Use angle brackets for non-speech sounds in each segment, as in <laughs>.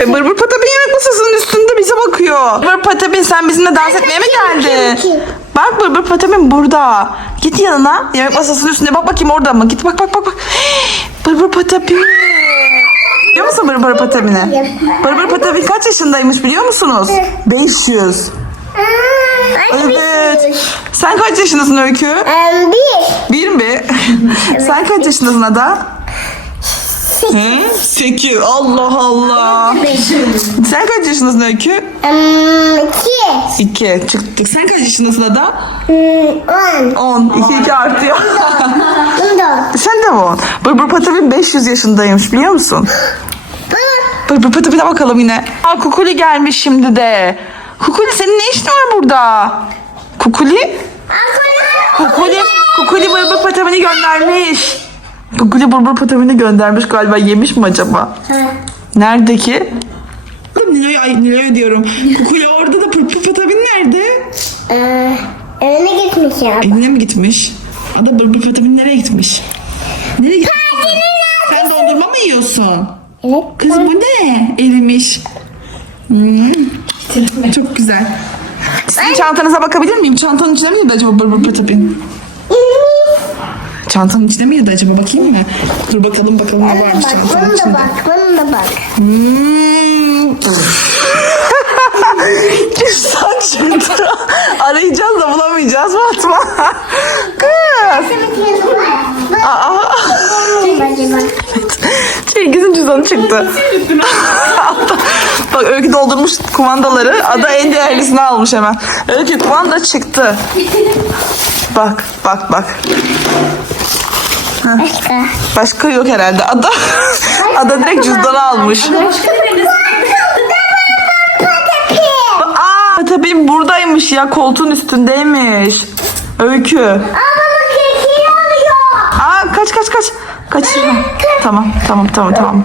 Bırbır Patapin yemek masasının üstünde bize bakıyor. Bırbır Patapin sen bizimle dans etmeye mi geldin? Bak Bırbır Patapin burada. Git yanına. Yemek masasının üstünde. Bak bakayım orada mı? Git bak bak bak. bak. <gasps> Bırbır Patapin. Biliyor musun Bırbır Patapin'i? Bırbır Patapin kaç yaşındaymış biliyor musunuz? 500. Evet. Sen kaç yaşındasın Öykü? Bir. Bir mi? <laughs> Sen kaç yaşındasın Ada? Hı? Sekiz. Allah Allah. Sen kaç yaşındasın Öykü? İki. Çıktık. Sen kaç yaşındasın Ada? On. İki iki artıyor. <laughs> Sen de mi on? Bırbır Patapin 500 yaşındaymış biliyor musun? Bırbır Patapin'e bakalım yine. Aa Kukuli gelmiş şimdi de. Kukuli senin ne işin var burada? Kukuli? Kukuli, Kukuli Bırbır Patapin'i göndermiş. Kukuli Bırbır Patapin'i göndermiş galiba. Yemiş mi acaba? Nerede ki? Nilo'ya, ay Nilo'ya diyorum. Kukuli orada da Bırbır Patapin nerede? Ee, evine gitmiş ya. Evine mi gitmiş? Ada Bırbır Patapin nereye gitmiş? Nereye gitmiş? Sen dondurma mı yiyorsun? Evet. Kız bu ne? Erimiş. Hmm. Çok güzel. Sizin çantanıza bakabilir miyim? Çantanın içinde miydi acaba Bırbır Patapin? Çantanın içinde miydi acaba? Bakayım mı? Dur bakalım bakalım ne varmış Bak çantanın da içinde. bak. Bana da bak. Hmm. <laughs> Cüzdan çıktı. Arayacağız da bulamayacağız Fatma. Kız. Aa. Çeyiz'in cüzdanı çıktı. <laughs> Bak Öykü doldurmuş kumandaları. Ada en değerlisini almış hemen. Öykü kumanda çıktı. Bak bak bak. Başka. Başka yok herhalde. Ada Ada direkt cüzdanı almış. Aa tabii buradaymış ya koltuğun üstündeymiş. Öykü. Aa kaç kaç kaç. Kaçırma. Tamam tamam tamam tamam.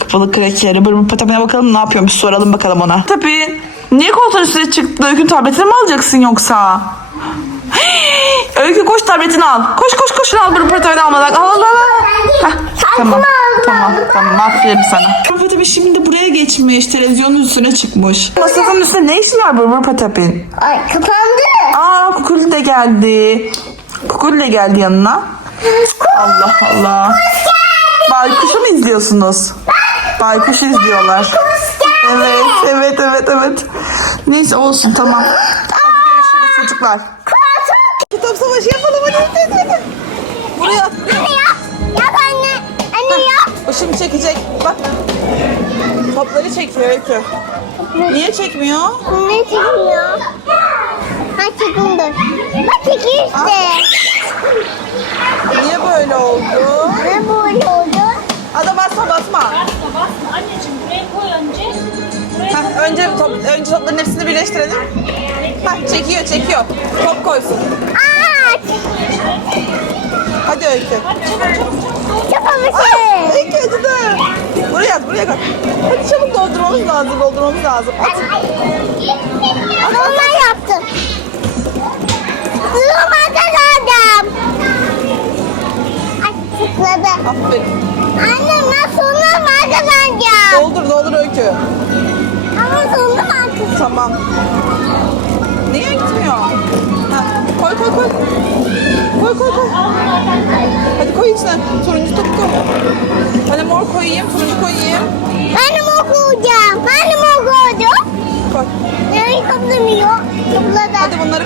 Kapalı krekeri. Bırmı patapine bakalım ne yapıyormuş soralım bakalım ona. Tabii. Niye koltuğun üstüne çıktı? Öykü'nün tabletini mi alacaksın yoksa? Öykü koş tabletini al. Koş koş koş al bırmı patapine almadan. Al al al. Heh, tamam tamam tamam aferin sana. Patapin şimdi buraya geçmiş. Televizyonun üstüne çıkmış. Masanın üstünde ne işin var bırmı patapin? Ay kapandı. Aa Kukuli de geldi. Kukuli de geldi yanına. Allah Allah. Baykuş'u mu izliyorsunuz? Baykuş izliyorlar. Evet, evet, evet, evet. Neyse olsun tamam. Hadi görüşürüz çocuklar. Kitap savaşı yapalım hadi. hadi, hadi. Buraya. Anne yap. Yap anne. Anne yap. O şimdi çekecek. Bak. Topları çekiyor Öykü. Niye çekmiyor? Ne çekiyor? Ha çekin dur. Bak çekiyor işte. Niye böyle oldu? Ne böyle oldu? Ada basma basma. Basma basma anneciğim buraya koy önce. Buraya Heh, önce top, önce topların hepsini birleştirelim. Heh, çekiyor çekiyor. Top koysun. Aç. Hadi Öykü. çabuk. Yapamışsın. Öykü acıdı. Buraya at buraya koy. Hadi çabuk doldurmamız lazım doldurmamız lazım. At. Normal yaptım. Normal kazandım. Ay tıkladı. Aferin. Anne sonuna mı kazanacağım? Doldur doldur Öykü. Ama sonuna mı? Tamam. Niye gitmiyor? Heh, koy koy koy. Koy koy koy. Hadi koy içine. Turuncu topu koy. Hadi mor koyayım, turuncu koyayım. Ben de mi okuyacağım? Ben de mi okuyacağım? Koy. Neyi toplamıyor? Topladı. Hadi bunları.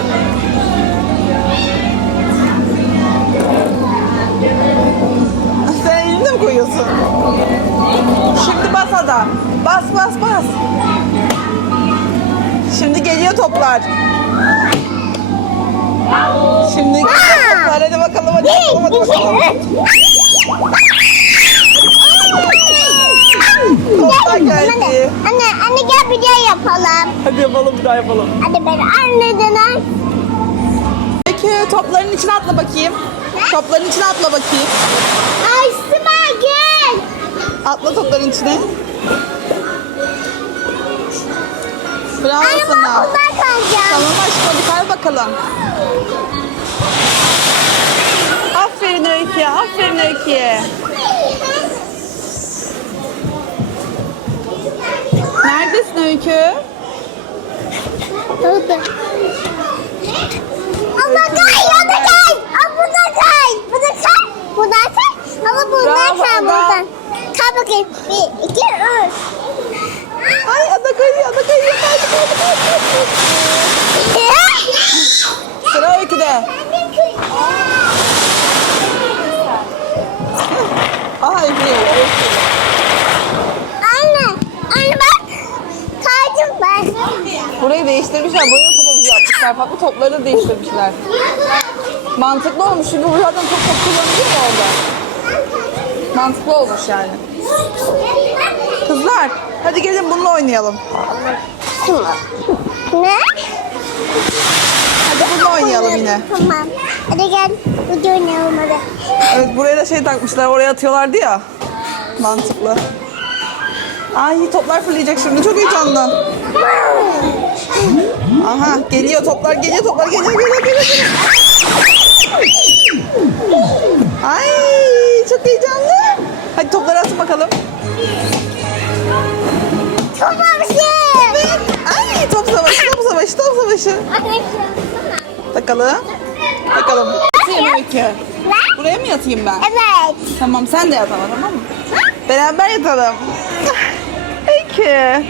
Sen elinde mi koyuyorsun? Şimdi bas Ada. Bas bas bas. Şimdi geliyor toplar. Şimdi geliyor toplar. Hadi bakalım hadi bakalım hadi bakalım. Toplar geldi. Anne, anne gel bir daha yapalım. Hadi yapalım bir daha yapalım. Hadi ben anneden al. Peki topların içine atla bakayım. Topların içine atla bakayım. Ay Sıma gel. Atla topların içine. Bravo Anne sana. kalacağım. Tamam aşkım hadi kay bakalım. Aferin Öykü'ye, aferin Öykü'ye. Neredesin Öykü? Oldu. Ama kay, ama kay. Burada kay. Burada kay. Buradan kay. Ama buradan kay Ada. buradan. Kay bakayım. Bir, iki, üç. Ay ada kayıyor ada kayıyor. Kaydı kaydı kaydı. Sıra Öykü'de. Aha Öykü geliyor. Anne, anne bak. Kaydım ben. Burayı değiştirmişler. Buraya da top havuzu yapmışlar. Farklı topları da değiştirmişler. Mantıklı olmuş çünkü bu zaten çok top kullanılıyor ya orada. Mantıklı olmuş yani. Kızlar hadi gelin bununla oynayalım. Ne? Hadi bununla oynayalım yine. Tamam. Hadi gel. Hadi oynayalım hadi. Evet buraya da şey takmışlar oraya atıyorlardı ya. Mantıklı. Ay toplar fırlayacak şimdi çok heyecanlı. Aha geliyor toplar geliyor toplar geliyor geliyor geliyor. geliyor. Ay çok heyecanlı. Hadi topları atın bakalım. Toplamışım. Ay top savaşı top savaşı top savaşı. Bakalım. Bakalım. Yatayım Öykü. Buraya mı yatayım ben? Evet. Tamam sen de yat ama tamam mı? Beraber yatalım. Öykü.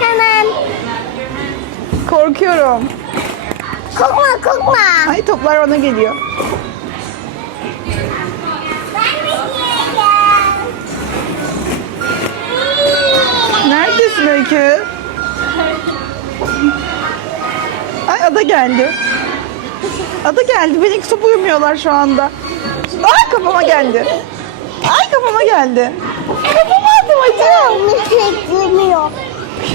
Tamam. Korkuyorum. Kokma kokma. Ay toplar bana geliyor. Öykü? Ay ada geldi. Ada geldi. Benim top uyumuyorlar şu anda. Ay kafama geldi. Ay kafama geldi. Kafama attım acı. Beklemiyor.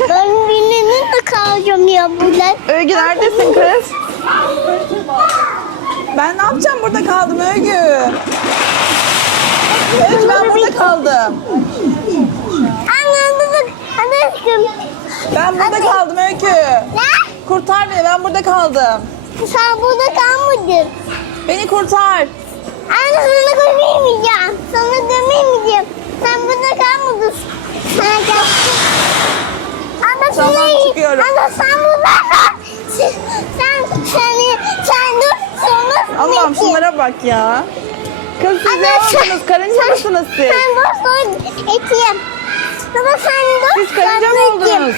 Ben birinin de kalacağım ya burada. Öykü neredesin kız? Ben ne yapacağım burada kaldım Öykü? Öykü ben burada kaldım. Anladım. Ben burada kaldım Öykü. Ne? Kurtar beni ben burada kaldım. Sen burada kalmadın. Beni kurtar. Anne sana gömeyemeyeceğim. Sana gömeyemeyeceğim. Sen burada kalmadın. Sana gel. Ama Tamam, sana- çıkıyorum. Ama sen burada kal. Sen, sen, seni, sen dur. Sonra Allah'ım şunlara bak ya. Kız siz ne oldunuz? Karınca mısınız siz? Sen dur sonra eteyim. Ama sen dur. Siz karınca ben mı oldunuz?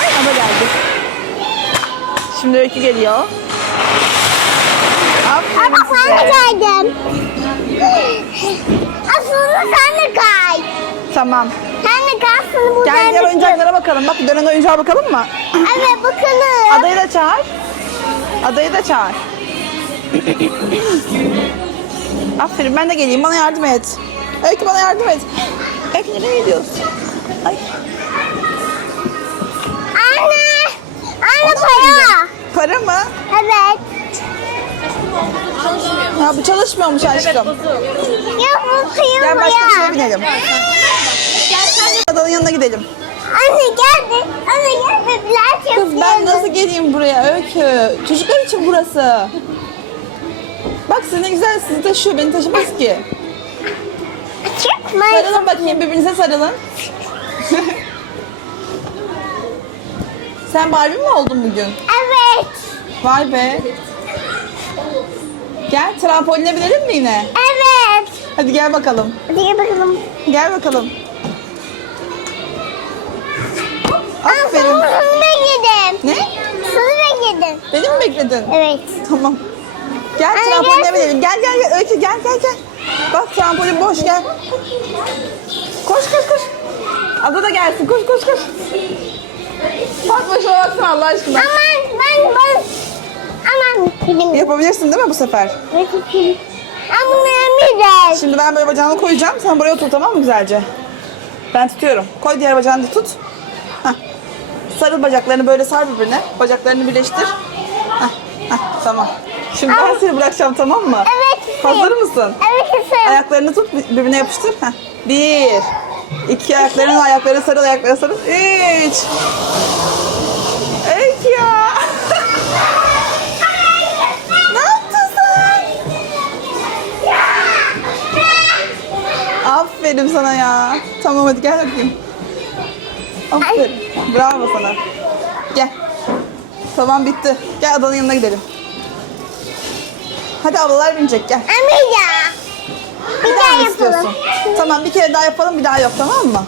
Ay ama geldi. Şimdi Öykü geliyor. Aferin Ama sen de size. Aslında sen de kay. Tamam. Sen de kay. Aslında buradan Gel diğer oyuncaklara bakalım. Bak dönen oyuncağa bakalım mı? Evet bakalım. Adayı da çağır. Adayı da çağır. <laughs> Aferin ben de geleyim bana yardım et. Öykü bana yardım et. Öykü nereye gidiyorsun? Ay. Anne. Anne para. Para mı? Evet. Ha bu çalışmıyormuş aşkım. Ya bu Gel kıyım başka bir şeye binelim. Adanın yanına gidelim. Anne geldi. Anne gel bebeler Kız ben nasıl geleyim buraya Öykü? Çocuklar için burası. Bak siz ne güzel sizi taşıyor beni taşımaz ki. Çıkma. Sarılın bakayım birbirinize sarılın. <laughs> Sen Barbie mi oldun bugün? Evet. Vay be. Gel trampoline binelim mi yine? Evet. Hadi gel bakalım. Hadi gel bakalım. Gel bakalım. Aferin. Sana bekledim. Ne? Sana bekledim. Beni mi bekledin? Evet. Tamam. Gel Anne, trampoline gel. binelim. Gel gel gel. Öykü gel gel gel. Bak trampolin boş gel. Koş koş koş. Ada da gelsin. Koş koş koş. Fatma şuna baksana Allah aşkına. Aman ben ben. Aman benim. Yapabilirsin değil mi bu sefer? Ama güzel. Şimdi ben böyle bacağını koyacağım. Sen buraya otur tamam mı güzelce? Ben tutuyorum. Koy diğer bacağını da tut. Hah. Sarıl bacaklarını böyle sar birbirine. Bacaklarını birleştir. Hah, hah, tamam. Şimdi ben seni bırakacağım tamam mı? Evet. Hazır mısın? Evet. Ayaklarını tut birbirine yapıştır. Heh. Bir. İki ayaklarını ayaklarını sarıl ayaklarını sarıl. Üç. Öykü ya. <laughs> ne yaptın sen? Aferin sana ya. Tamam hadi gel bakayım. Aferin. Bravo sana. Gel. Tamam bitti. Gel adanın yanına gidelim. Hadi ablalar binecek gel. Anne ya. Bir Bir daha mı yapalım. istiyorsun? Tamam bir kere daha yapalım bir daha yok tamam mı?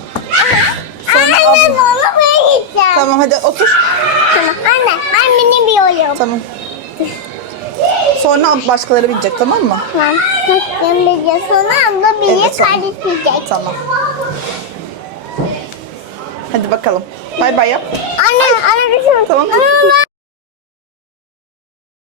Sonra Anne abla- onu buraya gideceğim. Tamam hadi otur. Tamam. Anne ben biniyorum. Tamam. Sonra başkaları binecek tamam mı? Tamam. Ben bineceğim. Sonra abla bir Evet, tamam. Tamam. Hadi bakalım. Bay bay yap. Anne, anne düşün. Tamam. Anne,